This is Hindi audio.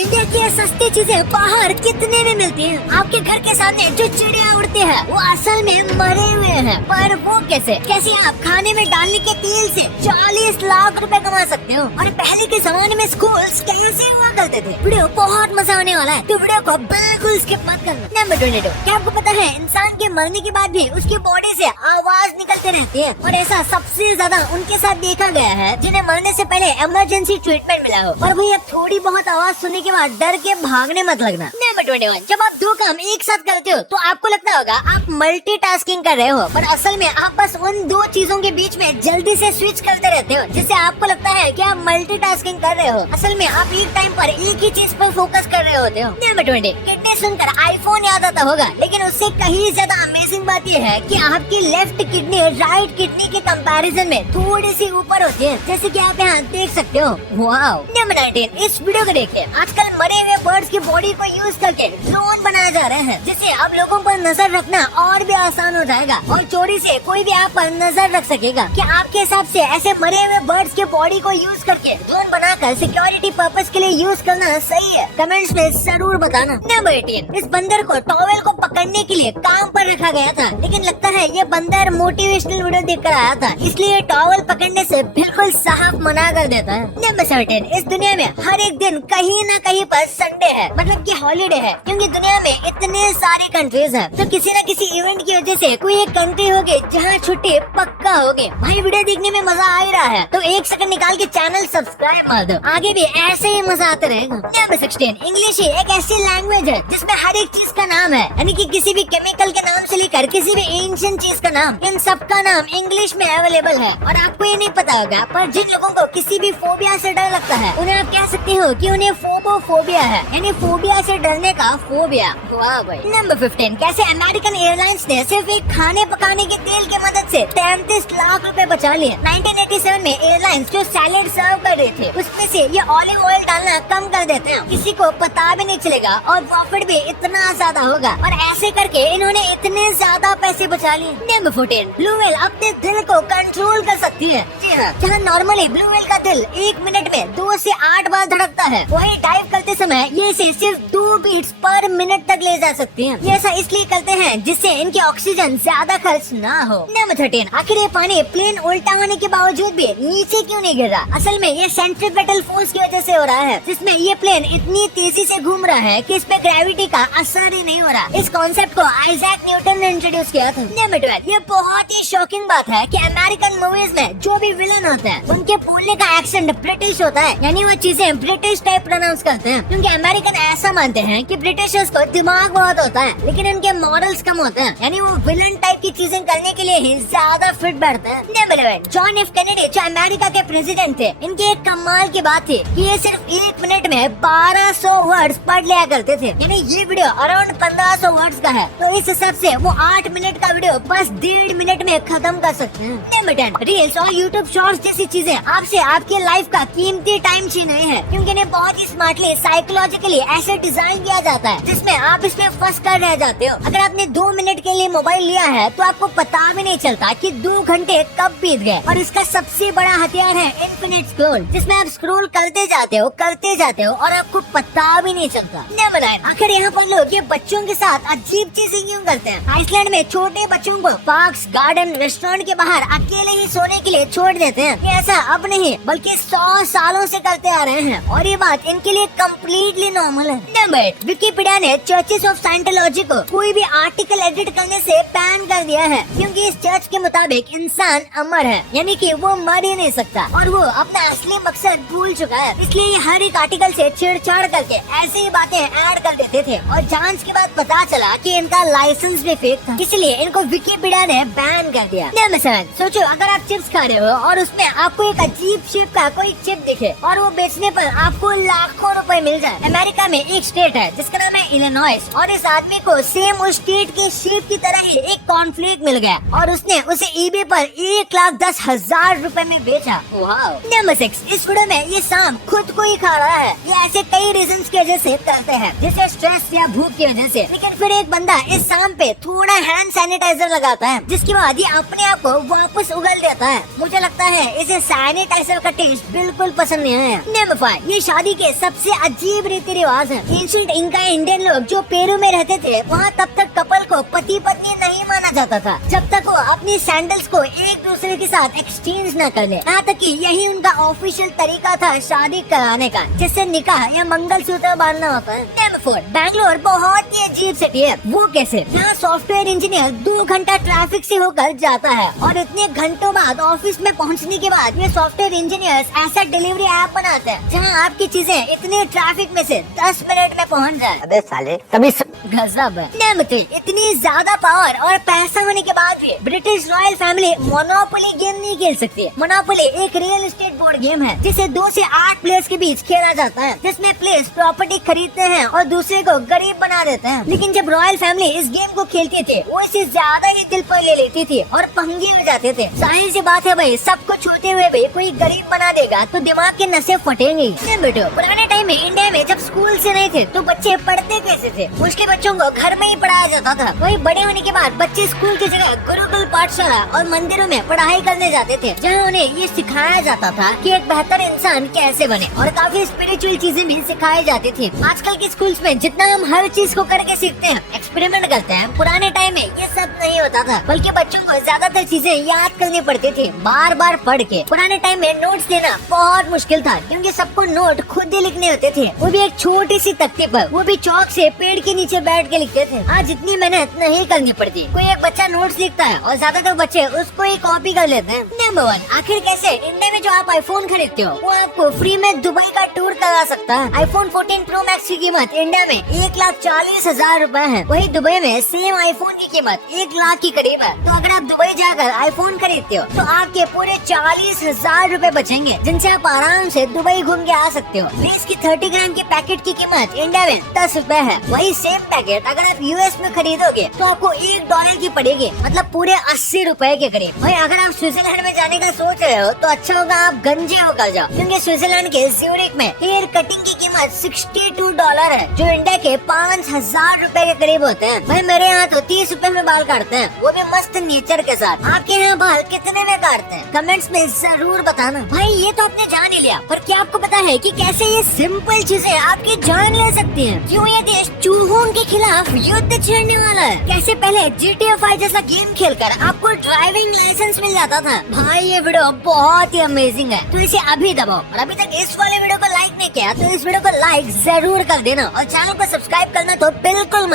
इंडिया की सस्ती चीजें बाहर कितने में मिलती हैं? आपके घर के सामने जो चिड़िया उड़ते हैं वो असल में मरे हुए हैं। पर वो कैसे आप खाने में डालने के तेल से 40 लाख रुपए कमा सकते हो। और पहले के जमाने में स्कूल्स कैसे हुआ करते थे। वीडियो बहुत मजा आने वाला है, तो वीडियो को बिल्कुल स्किप मत करना। नंबर 22, क्या आपको पता है इंसान के मरने के बाद भी उसकी बॉडी से आवाज निकलते रहती है। और ऐसा सबसे ज्यादा उनके साथ देखा गया है जिन्हें मरने से पहले इमरजेंसी ट्रीटमेंट मिला हो। और वही अब थोड़ी बहुत आवाज सुनने के बाद डर के भागने मत लगना। नंबर 21, जब आप दो काम एक साथ करते हो तो आपको लगता होगा आप मल्टीटास्किंग कर रहे हो, पर असल में आप बस उन दो चीजों के बीच में जल्दी से स्विच करते रहते हो, जिससे आपको लगता है कि आप मल्टीटास्किंग कर रहे हो। असल में आप एक टाइम पर एक ही चीज पर फोकस कर रहे होते हो। नंबर 20, किडनी सुनकर आईफोन याद आता होगा, लेकिन उससे कहीं ज्यादा अमेजिंग बात यह है कि आपकी लेफ्ट किडनी राइट किडनी के कंपैरिजन में थोड़ी सी ऊपर होती है, जैसे कि आप यहाँ देख सकते हो। वाओ। नंबर 19, इस वीडियो को देखिए। आजकल मरे हुए बर्ड्स की बॉडी को यूज करके ड्रोन बनाया जा रहे हैं, जिससे आप लोगों पर नजर रखना और भी आसान हो जाएगा और चोरी से कोई भी आप पर नजर रख सकेगा। क्या आपके हिसाब से ऐसे मरे हुए बर्ड्स के बॉडी को यूज करके ड्रोन बनाकर सिक्योरिटी पर्पस के लिए यूज करना सही है? कमेंट्स में जरूर बताना। नंबर 18, इस बंदर को टॉवेल को पकड़ने के लिए काम पर रखा गया था, लेकिन लगता है ये बंदर मोटिवेशनल वीडियो देखकर आया था, इसलिए टॉवेल पकड़ने से बिल्कुल साफ मना कर देता है। नंबर 17, इस दुनिया में हर एक दिन कहीं न कहीं पर संडे है, मतलब कि हॉलीडे है, क्योंकि दुनिया में इतने सारी कंट्रीज हैं, तो किसी न किसी इवेंट की वजह से कोई एक कंट्री होगी जहाँ छुट्टी पक्का होगी। भाई वीडियो देखने में मजा आ ही रहा है, तो एक सेकंड निकाल के चैनल सब्सक्राइब मार दो, आगे भी ऐसे ही मजा आता रहेगा। नंबर 16, इंग्लिश ही एक ऐसी लैंग्वेज है जिसमें हर एक चीज का नाम है, यानी कि किसी भी केमिकल के नाम से लेकर किसी भी एंशिएंट चीज का नाम, इन सब का नाम इंग्लिश में अवेलेबल है। और आपको ये नहीं पता होगा, पर जिन लोगों को किसी भी फोबिया से डर लगता है उन्हें आप कह सकते हो कि उन्हें फोबोफोबिया है, यानी फोबिया से डरने का फोबिया। वाह भाई। नंबर 15, कैसे अमेरिकन एयरलाइंस ने सिर्फ एक खाने पकाने के तेल की मदद से 33 लाख रुपए बचा लिए। 1987 में एयरलाइंस जो सैलेड सर्व कर रहे थे उसमें से ये ऑलिव ऑयल डालना कम कर देते हैं, किसी को पता भी नहीं चलेगा और प्रॉफिट भी इतना ज्यादा होगा। और ऐसे करके इन्होंने इतने ज्यादा पैसे बचा लिए। नंबर 14, ब्लू व्हेल अपने दिल को कंट्रोल कर सकती है। जी हाँ, जहाँ नॉर्मली ब्लू व्हेल का दिल 1 मिनट में 2 से 8 बार धड़कता है, वही डाइव करते समय ये इसे सिर्फ 2 बीट्स पर मिनट तक ले जा सकती हैं। ये ऐसा इसलिए करते हैं जिससे इनकी ऑक्सीजन ज्यादा खर्च ना हो। नंबर 13, आखिर ये पानी प्लेन उल्टा होने के बावजूद भी नीचे क्यों नहीं गिर रहा? असल में ये सेंट्रीपेटल फोर्स की वजह से हो रहा है, जिसमें ये प्लेन इतनी तेजी से घूम रहा है कि इस पे ग्रेविटी का असर ही नहीं हो रहा। इस कॉन्सेप्ट को आइजैक न्यूटन ने इंट्रोड्यूस किया था। नंबर 12, ये बहुत ही शॉकिंग बात है कि अमेरिकन मूवीज में जो भी विलन होते हैं उनके बोलने का एक्सेंट ब्रिटिश होता है, यानी वो चीजें ब्रिटिश टाइप प्रोनाउंस करते हैं, क्योंकि अमेरिकन ऐसा मानते हैं कि ब्रिटिशर्स को दिमाग बहुत होता है लेकिन इनके मॉरल्स कम होते हैं, यानी वो विलन टाइप की चीजें करने के लिए ही ज्यादा फिट बैठते हैं। नंबर 11, जॉन एफ कैनेडी जो अमेरिका के प्रेसिडेंट थे, इनकी एक कमाल की बात थी कि ये सिर्फ 1 मिनट में 1200 वर्ड्स पढ़ लिया करते थे, यानी ये वीडियो अराउंड 1500 वर्ड्स का है, तो इस हिसाब से वो 8 मिनट का वीडियो बस 1.5 मिनट में खत्म कर सकते हैं। नंबर 10, रील्स और यूट्यूब शॉर्ट्स जैसी चीजें आपसे आपकी लाइफ का कीमती टाइम छीन रहे हैं, क्योंकि इन्हें बहुत ही स्मार्टली साइकोलॉजिकली ऐसे डिजाइन किया जाता है जिसमें आप इसमें फंस कर रह जाते हो। अगर आपने 2 मिनट के लिए मोबाइल लिया है तो आपको पता भी नहीं चलता कि 2 घंटे कब बीत गए। और इसका सबसे बड़ा हथियार है इन्फिनिट स्क्रॉल, जिसमें आप स्क्रॉल करते जाते हो और आपको पता भी नहीं चलता। नंबर 9, आखिर यहाँ पर लोग ये बच्चों के साथ अजीब चीजें क्यों करते हैं? आइसलैंड में छोटे बच्चों को पार्क्स, गार्डन, रेस्टोरेंट के बाहर अकेले ही सोने के लिए छोड़ देते हैं। ये ऐसा अब नहीं बल्कि 100 सालों से करते आ रहे हैं और ये बात इनके लिए कम्प्लीटली नॉर्मल है। नंबर 8, विकिपीडिया ने चर्चेस ऑफ साइंटोलॉजी को कोई भी आर्टिकल एडिट करने से बैन कर दिया है, क्योंकि इस चर्च के मुताबिक इंसान अमर है, यानी कि वो मर ही नहीं सकता और वो अपना असली मकसद भूल चुका है, इसलिए हर एक आर्टिकल से छेड़छाड़ करके ऐसे ही बातें ऐड कर देते थे। और जांच के बाद पता चला कि इनका लाइसेंस भी फेक था, इसलिए इनको विकिपीडिया ने बैन कर दिया। नंबर 7, सोचो अगर आप चिप्स खा रहे हो और उसमें आपको एक अजीब शेप का कोई चिप दिखे और वो बेचने पर आपको लाखों रुपए मिल जाए। अमेरिका में एक स्टेट है जिसका नाम है इलिनॉइस, और इस आदमी को सेम उस स्टेट के शेप की तरह ही एक कॉर्नफ्लेक मिल गया और उसने उसे eBay पर 1,10,000 रुपए में बेचा। नंबर 6, इस वीडियो में ये सांप खुद को ही खा रहा है। ये ऐसे कई रीजंस की वजह से करते हैं, जैसे स्ट्रेस या भूख की वजह से, लेकिन फिर एक बंदा इस सांप पे थोड़ा हैंड सैनिटाइजर लगाता है, जिसके बाद ये अपने आप को वापस उगल देता है। मुझे लगता है इसे सैनिटाइजर का टेस्ट बिल्कुल पसंद नहीं आया। नंबर 5, ये शादी के सबसे अजीब रीति रिवाज है। एंशिएंट इंका इंडियन लोग जो पेरू में रहते थे, वहाँ तब तक कपल को पति पत्नी नहीं माना जाता था जब तक वो अपनी सैंडल्स को एक दूसरे के साथ एक्सचेंज न कर ले। यहाँ तक कि यही उनका ऑफिशियल तरीका था शादी कराने का, जिससे निकाह या मंगलसूत्र बांधना होता है। नंबर 4, बैंगलोर बहुत ही अजीब सिटी है। वो कैसे? यहाँ सॉफ्टवेयर इंजीनियर 2 घंटा ट्रैफिक से होकर जाता है और इतने घंटों बाद ऑफिस में पहुँचने के बाद ये सॉफ्टवेयर इंजीनियर्स ऐसा डिलीवरी ऐप बनाते हैं जहाँ आपकी चीजें इतने ट्रैफिक में से 10 मिनट में पहुँच जाए। अबे साले तभी गजब है। नंबर 3, इतनी ज्यादा पावर और पैसा होने के बाद भी British royal family monopoly game नहीं खेल सकती। मोनोपोली एक रियल एस्टेट बोर्ड गेम है जिसे 2 से 8 प्लेयर्स के बीच खेला जाता है, जिसमें प्लेयर्स प्रॉपर्टी खरीदते हैं और दूसरे को गरीब बना देते हैं। लेकिन जब रॉयल फैमिली इस गेम को खेलती थी, वो इसे ज्यादा ही दिल पर ले लेती थी और पंगे हो जाते थे। जाहिर सी बात है भाई, सब कुछ होते हुए भी कोई गरीब बना देगा तो दिमाग के नसें फटेंगे। बेटो, पुराने टाइम में इंडिया में जब स्कूल से नहीं थे तो बच्चे पढ़ते कैसे थे? मुश्किल बच्चों को घर में ही पढ़ाया जाता था। वही बड़े होने के बाद बच्चे स्कूल की जगह गुरुकुल पाठशाला और मंदिरों में पढ़ाई करने जाते थे, जहाँ उन्हें ये सिखाया जाता था कि एक बेहतर इंसान कैसे बने, और काफी स्पिरिचुअल चीजें भी सिखाई जाती थी। आजकल के स्कूल्स में जितना हम हर चीज को करके सीखते हैं, एक्सपेरिमेंट करते हैं, पुराने टाइम में ये सब नहीं होता था, बल्कि बच्चों को ज्यादातर चीजें याद करनी पड़ती थी बार बार पढ़ के। पुराने टाइम में नोट्स देना बहुत मुश्किल था, क्योंकि सबको नोट खुद ही लिखने होते थे, वो भी एक छोटी सी तख्ते पर, वो भी चौक से पेड़ के नीचे बैठ के लिखते थे। आज इतनी मेहनत नहीं करनी पड़ती, कोई एक बच्चा नोट्स लिखता है और ज्यादातर बच्चे उसको ही कॉपी कर लेते हैं। नंबर 1, आखिर कैसे इंडिया में जो आप आईफोन खरीदते हो वो आपको फ्री में दुबई का टूर करा सकता है। आईफोन 14 प्रो मैक्स की कीमत इंडिया में 1,40,000 रूपए है, वही दुबई में सेम आईफोन की कीमत 1 लाख के करीब है। तो अगर आप दुबई जाकर आईफोन खरीदते हो तो आपके पूरे 40,000 रूपए बचेंगे, जिनसे आप आराम से दुबई घूम के आ सकते हो। लेस की 30 ग्राम की पैकेट की कीमत इंडिया में 10 रूपए है। वही सेम पैकेट अगर आप यूएस में खरीदोगे तो आपको $1 की पड़ेगी, मतलब पूरे 80 रूपए के करीब। भाई अगर आप स्विट्जरलैंड में जाने का सोच रहे हो तो अच्छा होगा आप गंजे होकर जाओ, क्योंकि स्विट्जरलैंड के ज्यूरिक में हेयर कटिंग की कीमत $62 है, जो इंडिया के 5,000 रूपए के करीब होते हैं। भाई मेरे यहाँ तो 30 रूपए में बाल काटते हैं, वो भी मस्त नेचर के साथ। आपके यहाँ बाल कितने में काटते हैं? कमेंट्स में जरूर बताना। भाई ये तो आपने जान ही लिया, पर क्या आपको पता है कि कैसे ये सिंपल चीजें आपकी जान ले सकती हैं? क्यों ये देश चूहों के खिलाफ युद्ध छेड़ने वाला है? कैसे पहले GTA 5 जैसा गेम खेलकर आपको ड्राइविंग लाइसेंस मिल जाता था? भाई ये वीडियो बहुत ही अमेजिंग है, तो इसे अभी दबाओ। और अभी तक इस वाले वीडियो को लाइक नहीं किया तो इस वीडियो को लाइक जरूर कर देना, और चैनल को सब्सक्राइब करना तो बिल्कुल मत